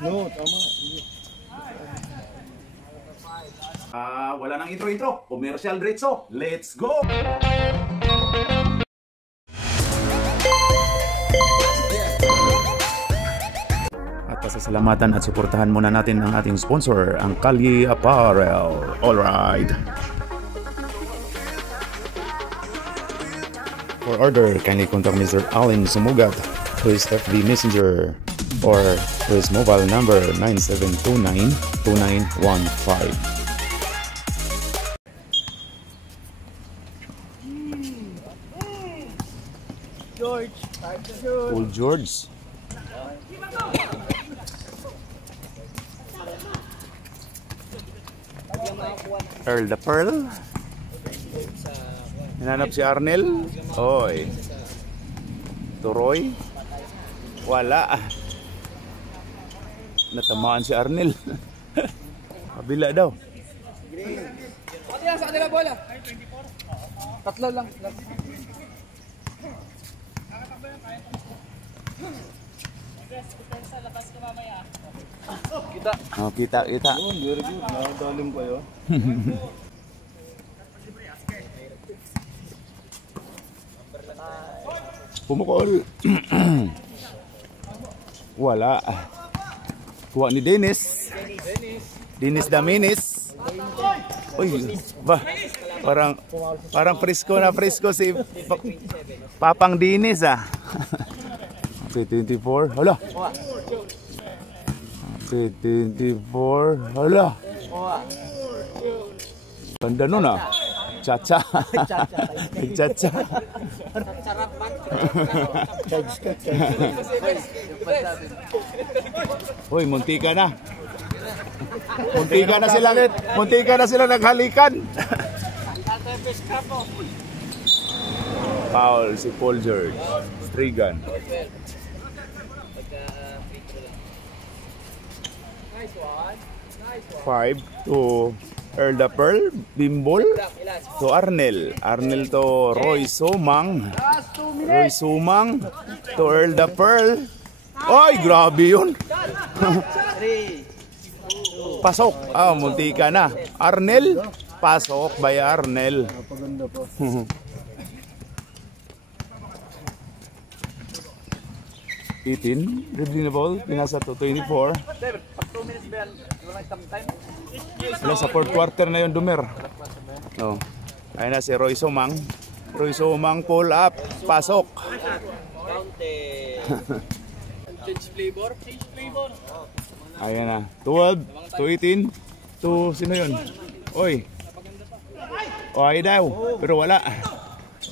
No, tama. Wala nang intro-intro. Commercial diretso. Let's go! At pasasalamatan at suportahan muna natin ang ating sponsor, ang Kalye Apparel. Alright. For order, kindly contact Mr. Allen Sumugat to his FB Messenger or to his mobile number 9729-2915. George. Old George. Earl the Pearl. Hinanap si Arnel. Oy. Turoy. Wala. Natamaan si Arnel. Kabila daw. Pati yan sa kanila bola. Tatlo lang. Kita. Oh, kita. Oh, very good. Nakadalim kayo. Pumukol. Wala. Kuha ni Dennis. Dennis Daminis. Uy, ba? Parang presko na presko si Papang Dennis ah. Okay, 24. Hala. 24. Hala. Tanda nun ah. Chacha. Chacha. Hoy, muntika na. Muntika na sila ulit. Muntika na sila naghalikan. Foul si Paul George. Strigan. 5 to Earl the Pearl, Bimbol to Arnel. Arnel to Roy Sumang. Roy Sumang to Earl the Pearl. Ay, grabe yun. Pasok. Muntika na. Arnel, pasok by Arnel. Napaganda po. 18, dribbling the ball, pinasa to 24. Wala sa fourth quarter na yun, Dumer. Oh. Ayun na si Roy Sumang. Roy Sumang pull up, pasok. Change flavor. Ayun na, 12 to 18 to sino yun? Oy. O ay daw, pero wala.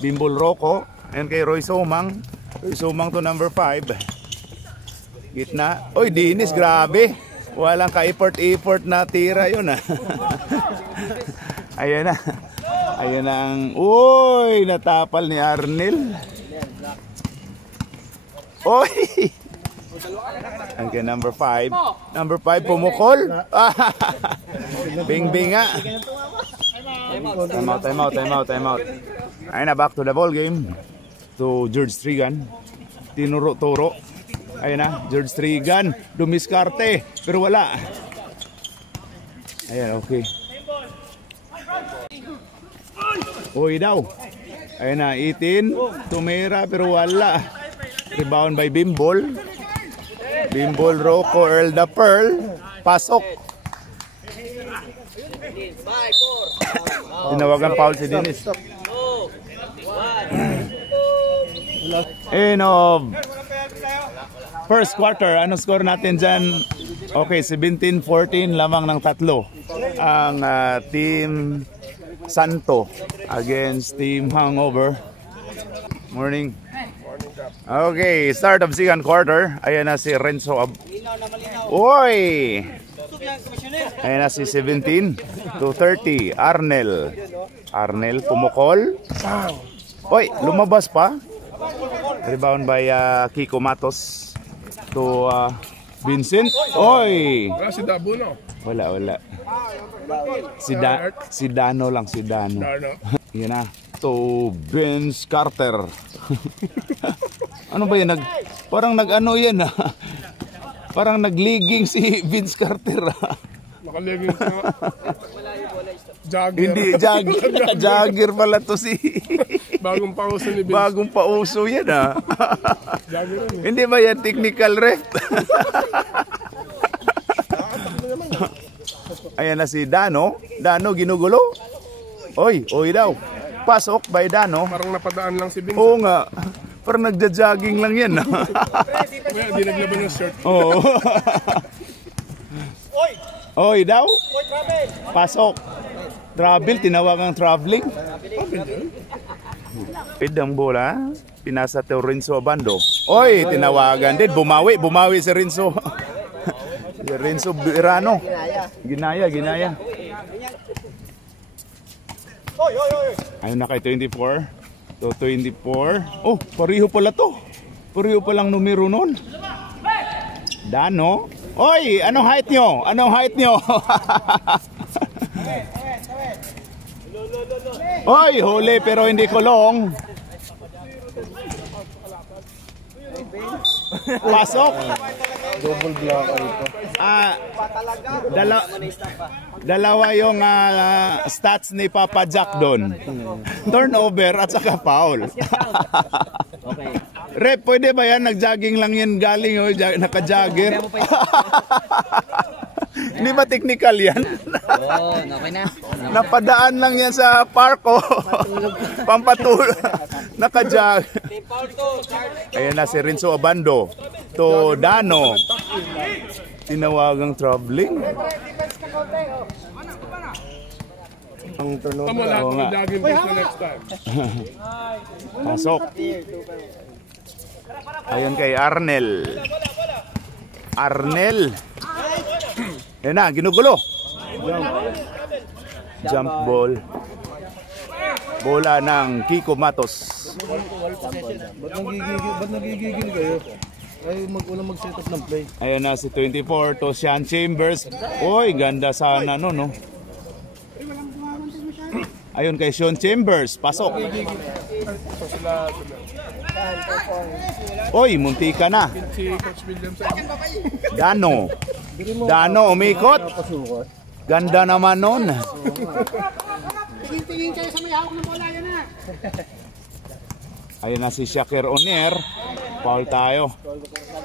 Bimbol Rocco, ayun kay Roy Sumang. Roy Sumang to number 5. Gitna. Oy, Dennis, grabe. Walang ka-effort na tira yun ah. Ayan na. Ayan na ang... Uy, natapal ni Arnel. Oy! Ang kay number 5. Number 5, pumukol. Bing-bing nga. Time out. Ayun na, back to the ball game. To George Strigan. Tinuro-turo. Ayun na, George Strigan, dumiskarte, pero wala. Ayan, okay. Uy daw. Ayun na, 18, tumira, pero wala. Rebound by Bimbol. Bimbol, Rocco, Earl the Pearl. Pasok. Tinawagan foul si Dennis. First quarter, ano score natin dyan? Okay, 17-14 lamang ng tatlo. Ang Team Santo against Team Hangover. Morning. Okay, start of second quarter. Ayan na si Renzo. Oy! Ayan na si 17 to 30. Arnel. Arnel pumukol. Oy, lumabas pa. Rebound by Kiko Matos to Vincent. Oy! Wala si Dabo, no? Wala. Si Dano lang, si Dano. Yan na. To Vince Carter. Ano ba yan? Parang nag-ano yan Parang nagliging si Vince Carter Nakaliging sa jogger. Hindi, jogger pala to si Bagong pauso ni Vince. Bagong pauso yan Jogger yan eh. Hindi ba yan technical ref? Ayan na si Dano. Dano ginugulo. Oy daw. Pasok by Dano. Parang napadaan lang si Vince. Oo nga. Parang nagja-jogging lang yan Kaya di naglaban yung shirt. Oo. Oy daw. Pasok. Travel, tinawagang traveling. Pidang bola. Pinasa to Renzo Abando. Oy, tinawagan din. Bumawi si Renzo. Si Renzo Birano. Ginaya. Ayun na kay 24. To 24. Oh, pareho pala to. Pareho palang numero nun. Dano. Oy, anong height nyo? Oy, huli pero hindi kulong. Pasok. Double block ito. Dalawa yung stats ni Papa Jack doon. Turnover at saka foul. Okay. Rep, pwede ba yan? Nag-jogging lang yan galing, naka-jogger. Hindi ba technical yan? Oo, okay na. Napadaan lang yan sa parko. Pampatulog. Naka-jog. Ayan na si Renzo Abando. To Dano. Tinawagang traveling. Ang turnover. Tama lahat ng jogging Vince na next time. Pasok. Ayan kay Arnel. Ayan na, ginugulo. Jump ball. Bola ng Kiko Matos. Ba't nagigigil kayo? Ay, mag-set up ng play. Ayan na si 24 to Sean Chambers. Uy, ganda sana no. Ayun kay Sean Chambers. Pasok. Uy, munti ka na. Si Coach Williams. Dano, umikot. Ganda naman nun. Tingin kayo sa may hawak ng bola, yan na. Ayun na si Shakir Oner. Foul tayo.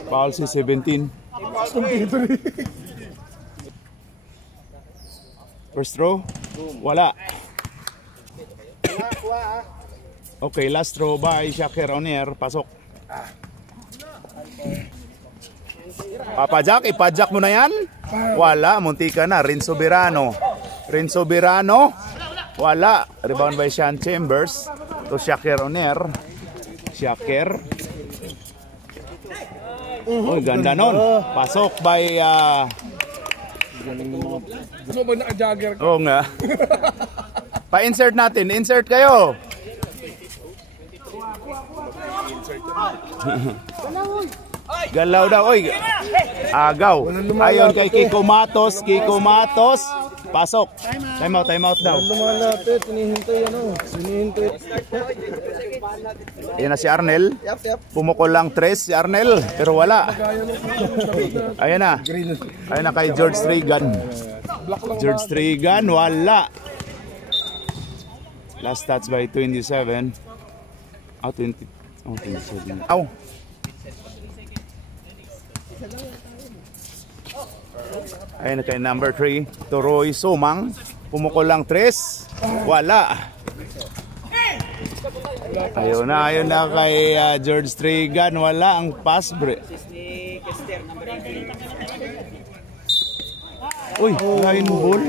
Foul si 17. First throw? Wala. Okay, last throw by Shakir Oner. Pasok. Papa Jack, ipadjak mo na yan? Wala, munti ka na. Renzo Birano. Wala. Rebound by Sean Chambers. To Shakir Oner. Shakir. Oh, ganda nun. Pasok by... Gusto ba naka-jogger ka? Oo nga. Pa-insert natin. Insert kayo. Galaw daw. Oy. Agaw. Ayon kay Kiko Matos. Pasok. Time out daw. Lumalapit. Hinihintay. Ayan na si Arnel. Pumukol lang 3 si Arnel. Pero wala. Ayan na kay George Regan. Wala. Last stats by 27. 27. Aw. Ayan na kay number 3. Toroy Sumang. Pumukol lang 3. Wala. Ayun na kay George Regan. Wala ang pass break. Uy, line ball.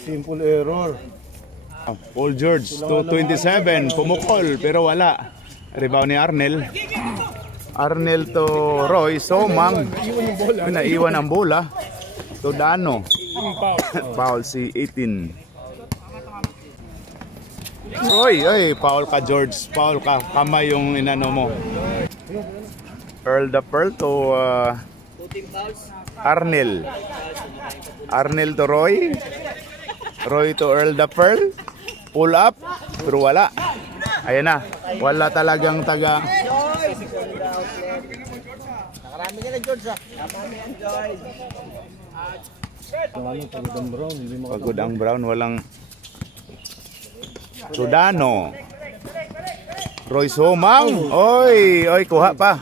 Simple error. Paul George to 27. Pumukol pero wala. Rebound ni Arnel to Roy Somang. Naiwan ang bola. To Dano. Foul si 18. Oy, foul ka George. Foul ka. Kamay yung inano mo. Earl the Pearl to Arnel. Arnel to Roy. Roy to Earl the Pearl. Pull up. Pero wala. Ayan na. Wala talagang taga Nakarami ka na, George, ah. Nakarami yan, George. Pagod ang Brown, walang Sudano. Roy Somang. Oy, kuha pa.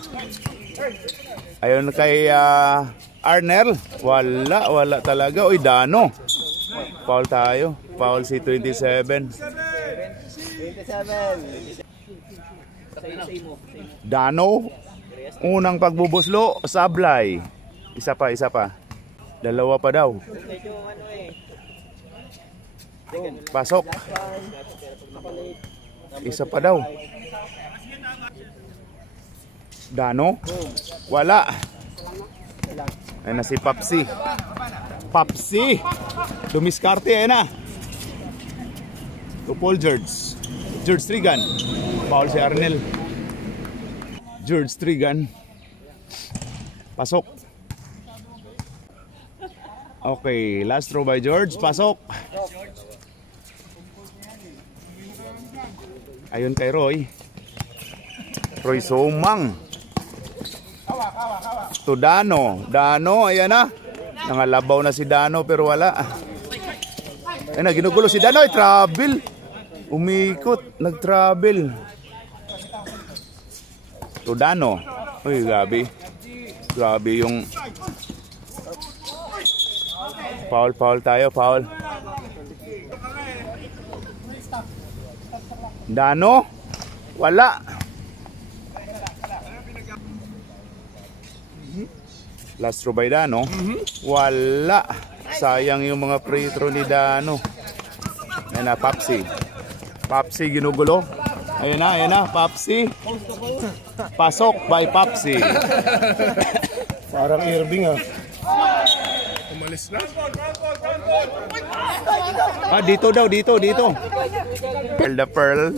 Ayun kay Arnel. Wala talaga. Oy, Dano. Foul tayo. Foul si 27. Dano. Unang pagbubuslo, sablay. Isa pa. Dalawa pa daw. Pasok. Isa pa daw. Dano. Wala. Ayun na si Papsi. Dumiskarte, ayun na. To Paul George Trigan. Foul si Arnel. George Trigan. Pasok. Okay, last throw by George. Pasok. Ayun kay Roy Somang. To Dano, ayan na. Nangalabaw na si Dano pero wala. Ayun na, ginugulo si Dano. Ay, travel. Umikot, nag-travel. To Dano. Uy, grabe yung foul tayo. Dano, wala. Last throw by Dano. Wala. Sayang yung mga free throw ni Dano. Ayan na, Papsi ginugulo. Ayan na, Papsi. Pasok by Papsi. Parang Irving, ah. Umalis na. Dito. Pearl,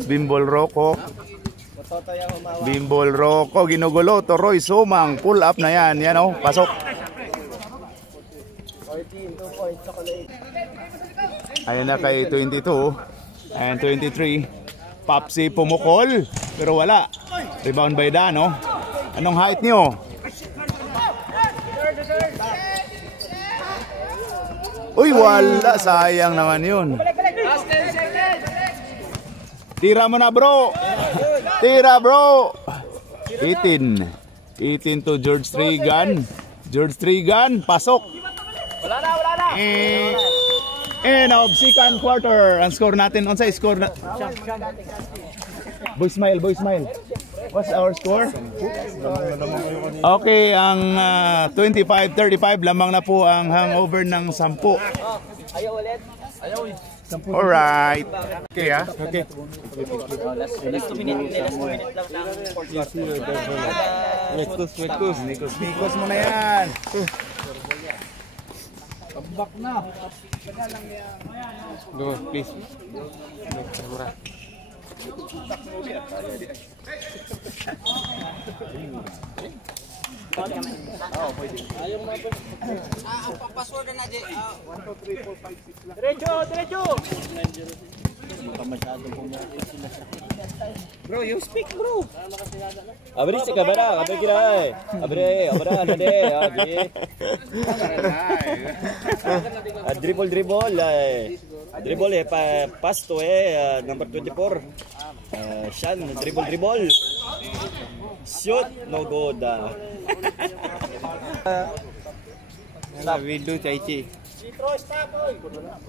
Bimbol Rocco, ginugulo to Roy Somang. Pull up na yan, pasok. Ayan na kay 22 and 23. Papsi pumukol pero wala. Rebound by Dano. Anong height nyo? Uy, wala. Sayang naman yun. Tira mo na, bro. 18 to George Trigan. Pasok. Wala na. And of second quarter, ang score natin, unsay score na? Boy smile. What's our score? Okay, ang 25-35 lamang na po ang hangover ng 10. Ayaw ulit. Alright. Okay, ha? Okay. Last 2 minutes lang Nikos mo na yan. Back na. Go, please. Ang password na natin. 1, 2, 3, 4, 5, 6 lang. Diretso. Bro, you speak, bro. Abri si kabara, abri kirai. Abra nade, abri. Dribble. Dribble pass to number 24. Shan dribble. Shoot no good. Stop. Window, Chaichi.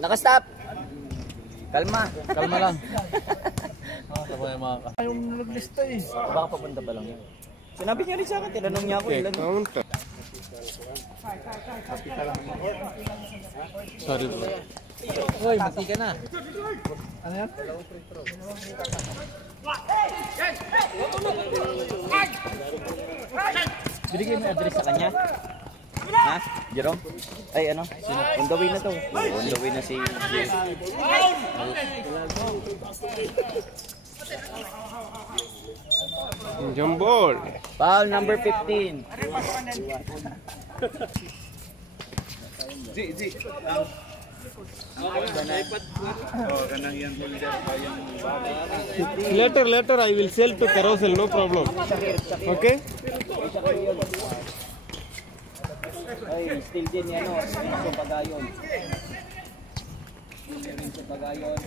Naka-stop. Kalma lang. Yung naglista eh. Baka papunta pa lang yun. Sinabi niya rin sa akin, tinanong niya ako ilan. Sorry bro. Hoy, mati ka na. Ano yan? Binigay mo address sa kanya? Ha? Jerome? Ay ano? On the way na to. On the way na si... Jambol. Foul number 15. Oh, kanang yan holder ba yung bago? Later, I will sell to Carousel, no problem. Okay? Ay, still din yan o. Mirenzo Pagayon. Mirenzo Pagayon.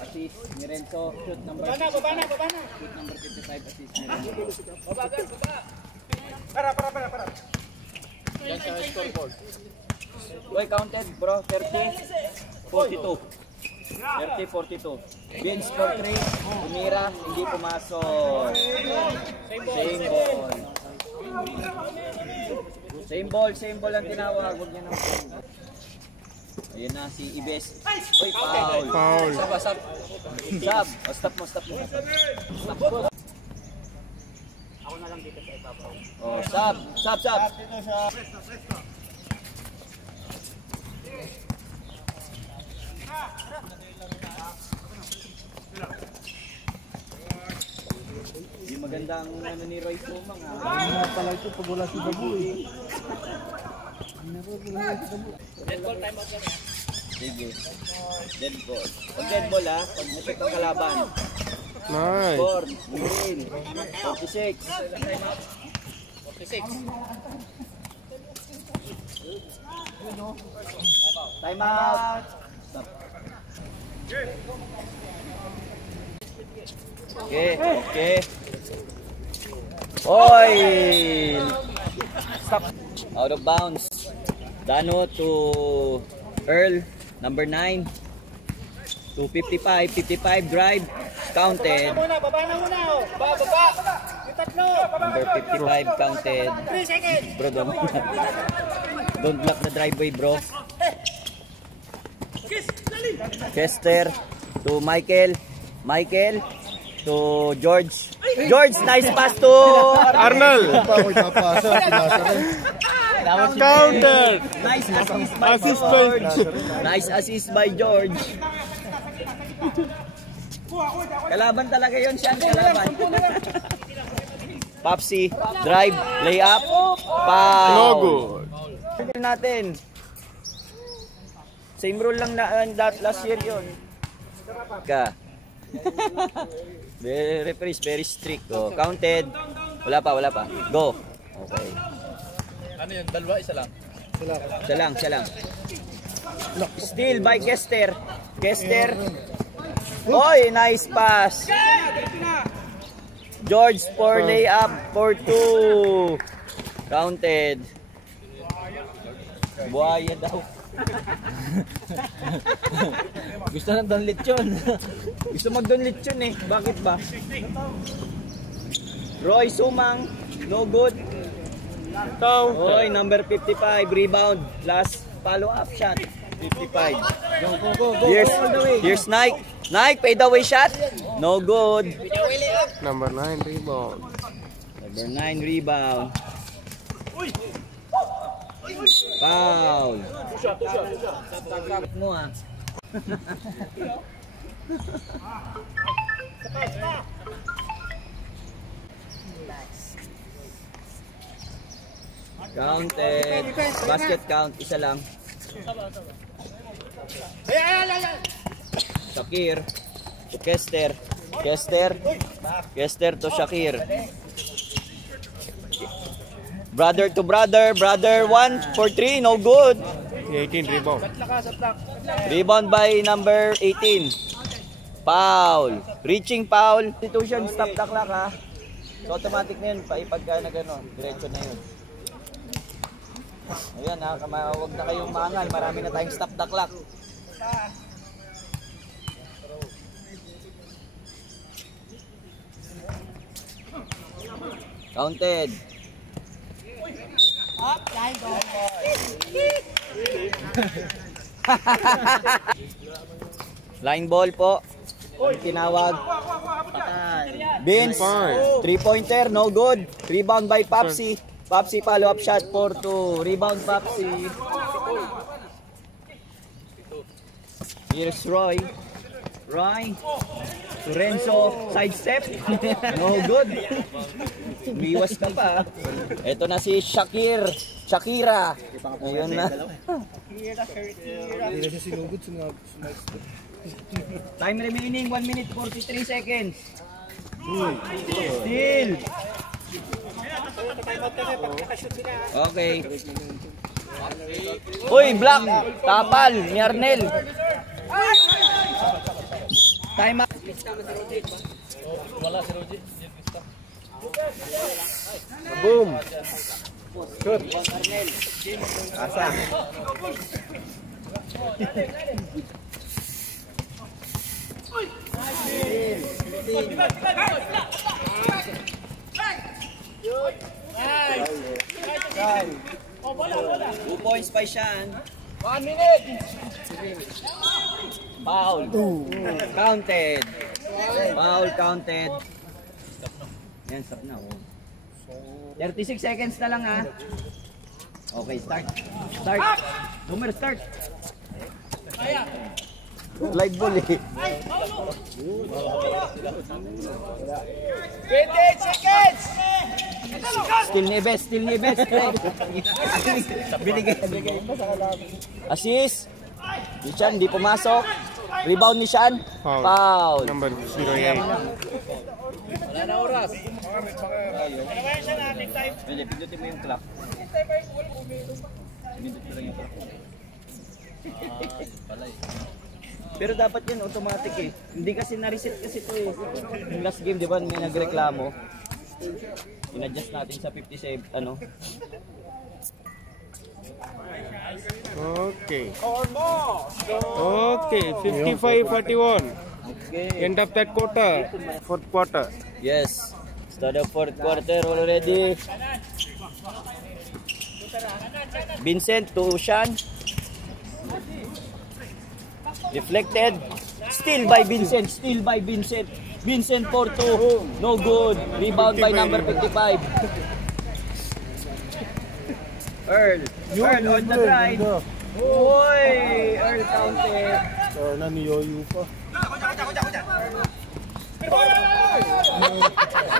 Assist. Mirenzo. Shoot number 55. Shoot number 55. Assist. Mirenzo. Para. Yan sa scoreboard. Boy, counted bro. 30-42. 30-42. Vince for 3. Umira. Hindi pumasok. Same ball ang tinawag. Huwag niya nang ayun na si Ibes. Uy, foul. Foul. Sab. Stop mo. Stop mo. Ako na lang dito sa ibabaw. Oh, sab. Dito sa Di maganda ang ano ni Roy Sumang ha. Pala ito pag wala si Babu eh. Dead ball, time out lang. Sige. Dead ball. Pag dead ball ha, pag nasip ang kalaban. Nice. Score, Green, 46. 46. Time out. Stop. Okay. Oy! Stop. Out of bounds. Dano to Earl, number 9. To 55 drive. Counted. Baba na muna. Baba. Yung tatlo. Number 55 counted. 3 seconds. Bro, don't block the driveway, bro. Chester to Michael to George. Nice pass to Arnold. Counter. Nice assist by Assist George. Nice assist by George. Kalaban talaga yun siya. Kalaban. Popsi, drive, layup, foul. No good. Natin. Same rule lang na that last year yun. The referee is very strict. Oh, counted. Wala pa. Go. Okay. Ano yun? Dalawa, isa lang. Siya lang. Steal by Kester. Oy, nice pass. George for layup for 2. Counted. Buhaya daw. Gusto ng Don Lechon. Gusto mag-Don Lechon eh. Bakit ba? Roy Sumang, no good. Oy, number 55, rebound. Last follow-up shot. 55. Go. Here's Nike. Nike, fade away shot. No good. Number 9 rebound. Number 9 rebound. Foul. Mo ah. Counted. Basket count, isa lang. Shakir to Kester to Shakir. Brother to brother 1 for 3, no good. 18 rebound. Rebound by number 18. Foul. Reaching foul. Institution, stop the clock ha. So automatic na yun, pagka na gano'n, diretso na yun. Ayan ha, huwag na kayong maangal, marami na tayong stop the clock. Counted. Line ball po. Ang tinawag. Vince, 3-pointer, no good. Rebound by Popsi. Popsi follow-up shot for 2. Rebound Popsi. Here's Roy. Lorenzo, sidestep. No good. Umiwas ka pa. Ito na si Shakira. Ayun na. Time remaining 1 minute 43 seconds. Still. Okay. Uy, block. Tapal ni Arnel. Time up. Boom. Shoot. Asa. Two points by Sean. 1 minute. Foul. Counted. Foul counted. Yan, stop na. 36 seconds na lang ha. Okay, start. Start. Boomer, start. Live ball eh. 28 seconds. Still ni best. Binigay. Assist. Ni Sean, di pumasok. Rebound ni Sean. Foul. Number 08. Wala na oras. Pwede, pindutin mo yung clock. Pindutin lang yung clock. Pero dapat yun automatic eh. Hindi kasi na-reset kasi ito eh. Yung last game, di ba, may nagreklamo. In-adjust natin sa 57, ano. Okay. Okay, 55-41. Okay. End of that quarter. Fourth quarter. Yes. Start of fourth quarter already. Vincent to Sean. Deflected. Still by Vincent. Vincent for 2. No good. Rebound by number 55. Earl on the drive. Oy! Earl counted. Naniyoyo pa.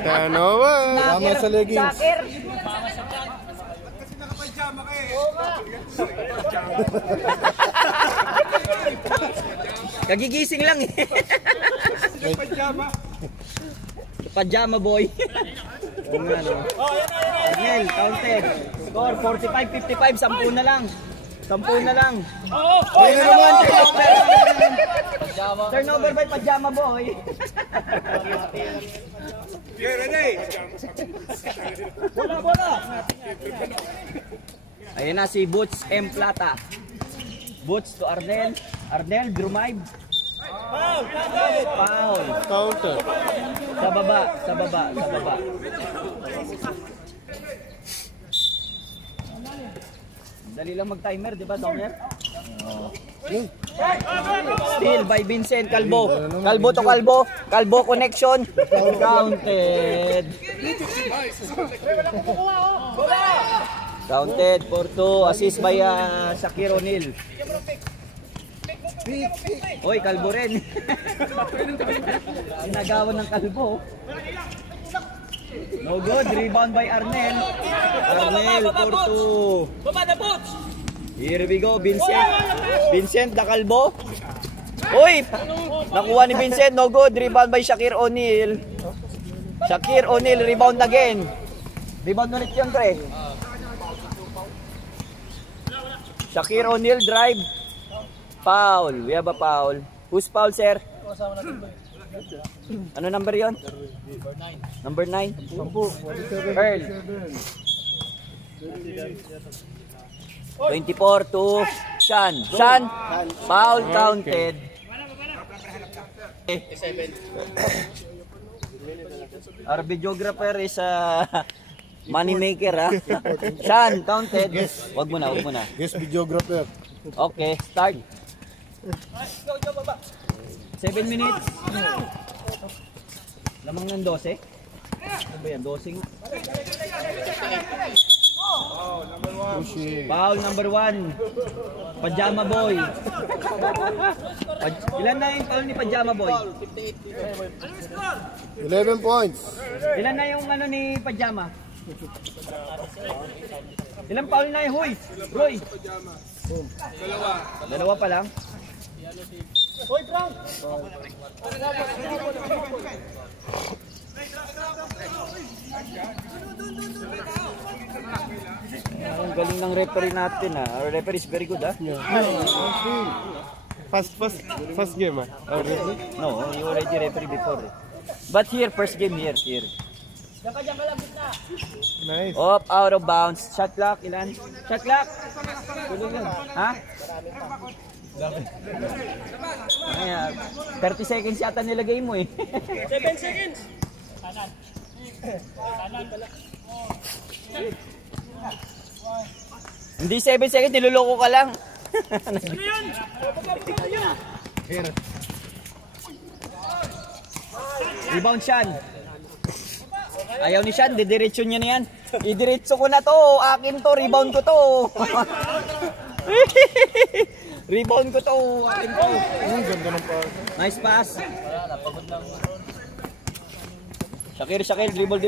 Turnover. Tama sa leggings. Kagigising lang eh. Pajama boy. Arnel, counted. Score 45-55, 10 na lang. 10 na lang. Turnover by Pajama boy. Bola. Ayun na si Boots M. Plata. Boots to Arnel. Arnel, drive. Foul. Counter. Sa baba. Dali lang mag-timer, di ba, Donger? Steal by Vincent Calbo. Calbo to Calbo. Calbo connection. Counted. Counted for 2. Assist by Shakir O'Neal. Oy, Calbo rin. Sinagawan ng Calbo. No good. Rebound by Arnel. Arnel for 2. Here we go, Vincent. Vincent na Calbo. Oy, nakuha ni Vincent. No good. Rebound by Shakir O'Neal. Shakir O'Neal, rebound again. Rebound ulit yun, pre. Shakir O'Neal, drive. Foul. We have a foul. Who's foul, sir? Ano number yon? Number 9. Earl. 24 to Sean. Sean, foul counted. Our videographer is money maker ha. Sean, counted. Wag mo na. Yes, videographer. Okay, start. 7 minutes. Lamang ng 12. Ano ba yan? 12 nga. Foul number 1. Pajama Boy. Ilan na yung foul ni Pajama Boy? 11 points. Ilan na yung ano ni Pajama? Ilang foul na yung Huy? Roy? Dalawa pa lang? Ang galing ng referee natin ah. Our referee is very good ah. First game ah. No, you already referee before. But here, first game here. Nice. Up, out of bounds. Shot clock, ilan? Shot clock. Ha? Ayan, 30 seconds yata nilagay mo eh. 7 seconds. Hindi 7 seconds, niloloko ka lang. Rebound Sean. Ayaw ni Sean, didiretso niya na yan. Idiretso ko na to, akin to, rebound ko to. Rebound ko to, akin to. Nice pass. Shakir, dribble.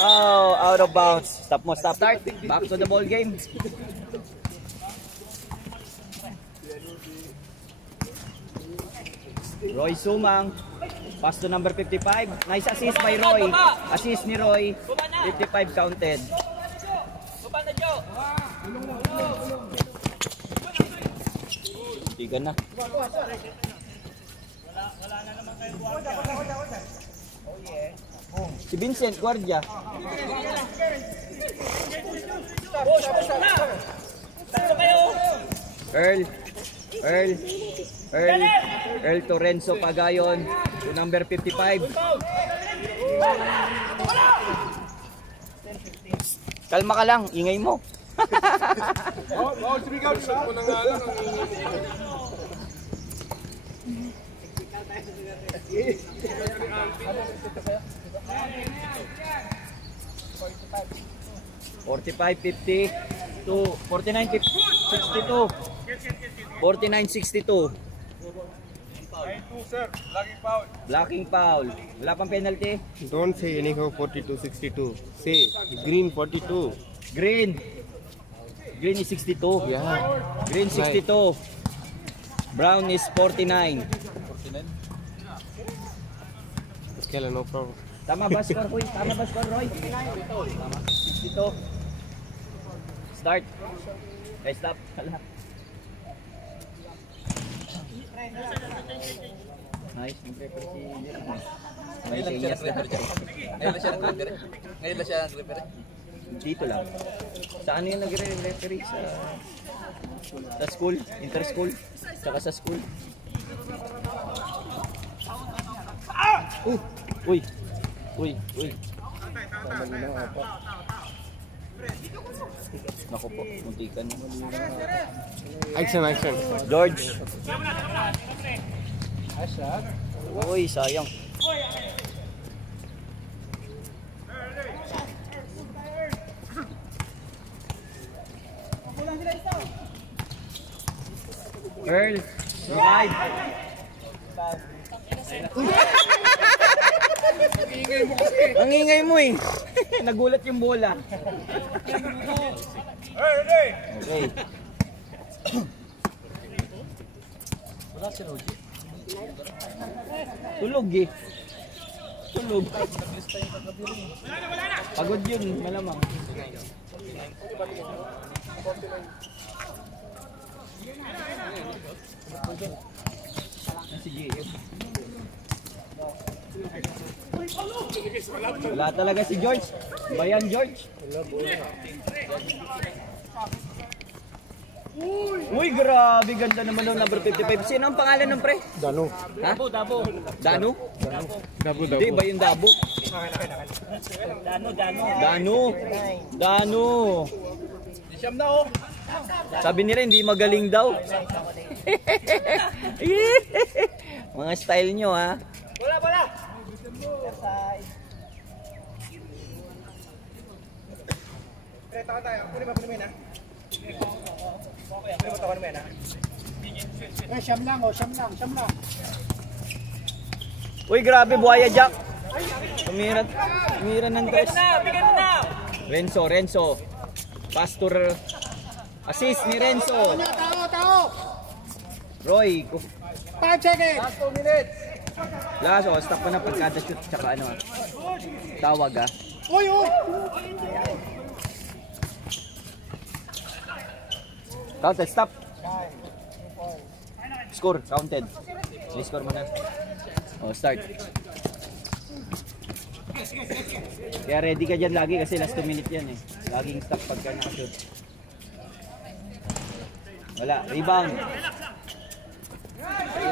Oh, out of bounds. Stop. Start. Back to the ball game. Roy Sumang. Pass to number 55. Nice assist by Roy. Assist ni Roy. 55 counted. Tigan na. Si Vincent, guardia. Earl Torrenzo Pagayon to number 55. Kalma ka lang, ingay mo. Sumigaw mo na nga lang. 45-50 to 49-62. 49-62. Blocking foul. Wala pang penalty. Don't say anyhow 42-62. Say green 42. Green is 62. Yeah. Green 62. Brown is 49. Okay, no problem. Tama ba score, Roy? Tama. 62. Start. Stop. Hala. Nice. Ngayon lang siya nag-referee. Dito lang. Saan yung nag-referee? Sa school, inter-school, saka sa school. Uy. Naku po, muntikan. Action. George. Uy, sayang. Earl, revive. Ang ingay mo eh. Nagulat yung bola. Okay. Wala si Rogi. Tulog eh. Pagod yun, malamang. Sige. Wala talaga si George. Bayan George. Uy, grabe. Ganda naman ng number 55. Sino ang pangalan ng pre? Dano. Ha? Dano? Dabo. Hindi, ba yung Dabo? Dano. Sabi nila hindi magaling daw. Mga style nyo ha. Wala. Siyam lang, oh. Siyam lang. Uy, grabe, buhaya Jack. Tumira ng tres. Bigyan na! Renzo. Pastor. Assist ni Renzo. Tao. Roy. 5 seconds. Last 2 minutes. Last, stop pa na pagkada shoot. Tsaka ano. Tawag ah. Uy. Counted, stop. Score, counted. I-score mo na. Oh, start. Kaya ready ka dyan lagi kasi last 2 minutes yan eh. Laging stop pagka nakashoot. Wala, rebound.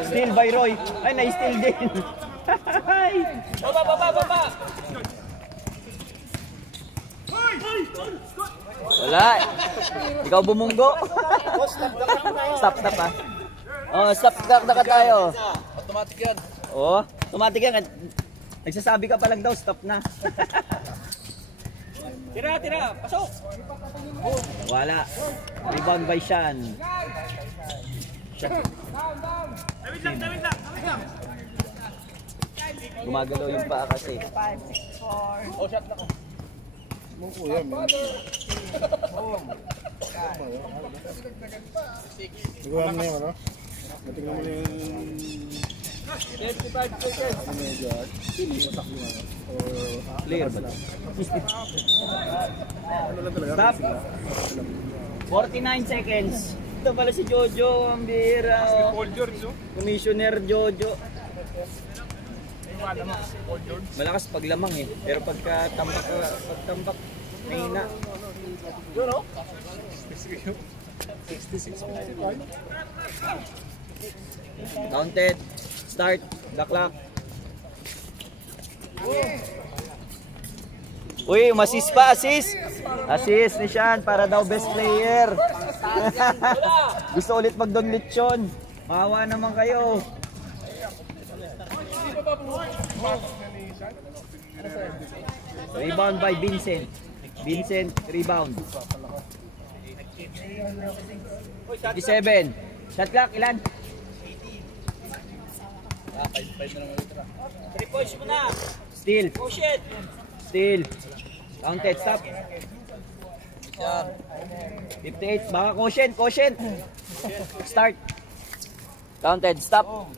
Steal by Roy. Ay, na-steal din. Baba! Wala. Ikaw bumunggo. Stop ah. Oh, stop na tayo. Automatic yan. Oh, automatic yan. Nagsasabi ka pa lang daw, stop na. Tira! Pasok! Wala. Rebound by Sean. Dawid lang! Gumagalaw yung paa kasi. Oh, shot na ko. Nagawa mo na yun, ano? Matignan mo na yung... 25 seconds. Clear ba? Stop. 49 seconds. Ito pala si Jojo, ang bihira. Commissioner Jojo. Malakas pag lamang eh. Pero pagka tambak, mahina. Counted. Start. The clock. Uy, umassist pa. Assist ni Sean para daw best player. Gusto ulit mag-Don Lechon. Maawa naman kayo. Rebound by Vincent. Rebound. 57. Shot clock, ilan? 3 points mo na. Steal. Oh shit! Steal. Counted, stop. 58. Baka quotient. Start. Counted, stop.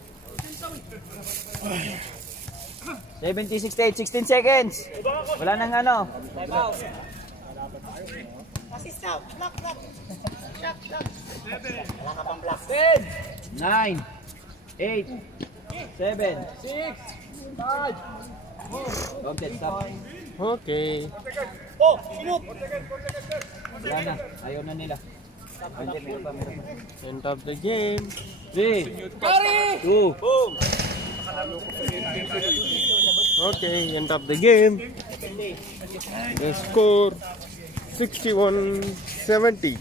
70, 68, 16 seconds. Wala nang ano. Time out. 9, 8, 7. 6, 5. Counted, stop. Okay. Oh, sinop! Wala na. Ayaw na nila. Counted, meron pa. End of the game. 3, Kari! 2. Boom! Okay, end of the game. The score 61-70.